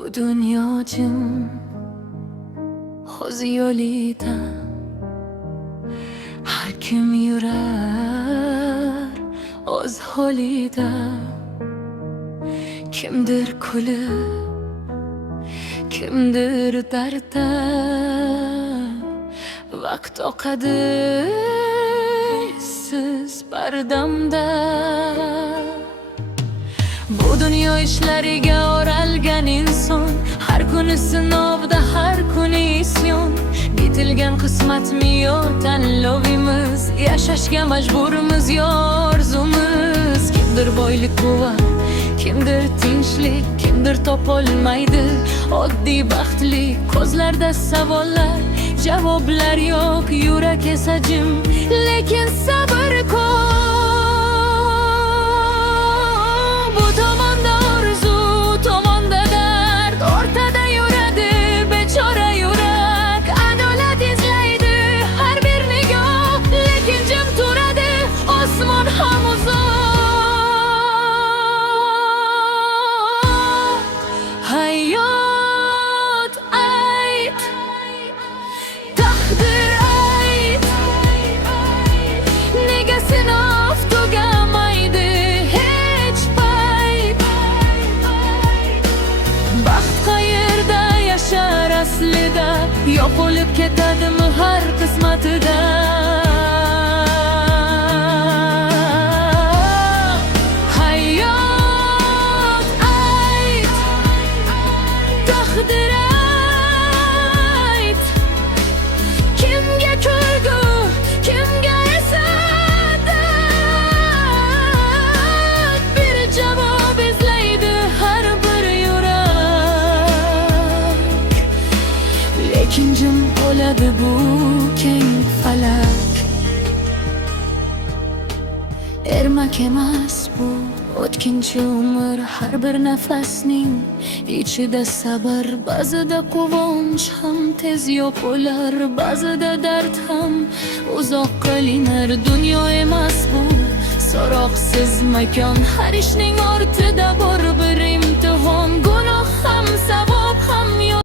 Bu dunyo jim, o'z yo'lida har kim yurar o'z holida. Kimdir kulib, kimdir dardda, vaqt oqadi siz bardamda. Bu dunyo ishlariga o'ralgan inson, har kuni sinovda, har kuni isyon. Bitilgan qismatmi yo tanlovimiz, yashashga majburmiz yo orzumuz. Kimdir boylik quvvat, kimdir tinchlik, kimdir topolmaydi oddiy baxtli. Ko'zlarda savollar, javoblar yo'q, yurak esa jim, lekin sabr ko'p. Bu tomonda orzu, tomonda dard, o'rtada yuradi bechora yurak. Adolat izlaydi har bir nigoh, lekin jim turadi osmon ham uzoq. Hayot ayt, taqdir ayt, nega sinov tugamaydi hech payt. Baxt qayerda yashar aslida, yo'qolib ketadimi har qismatida. Hayot ayt, taqdir ayt, kimga kulgu, kimga esa dard. Bir javob izlaydi har bir yurak, lekin jim qoladi bu keng falak. Ermak emas bu o'tkinchi umr, har bir nafasning ichida sabr. Ba'zida quvonch ham tez yo'qolar, ba'zida dard ham uzoqqa ilinar. Dunyo emas bu so'roqsiz makon, har ishning ortida bor bir imtihon. Gunoh ham savol,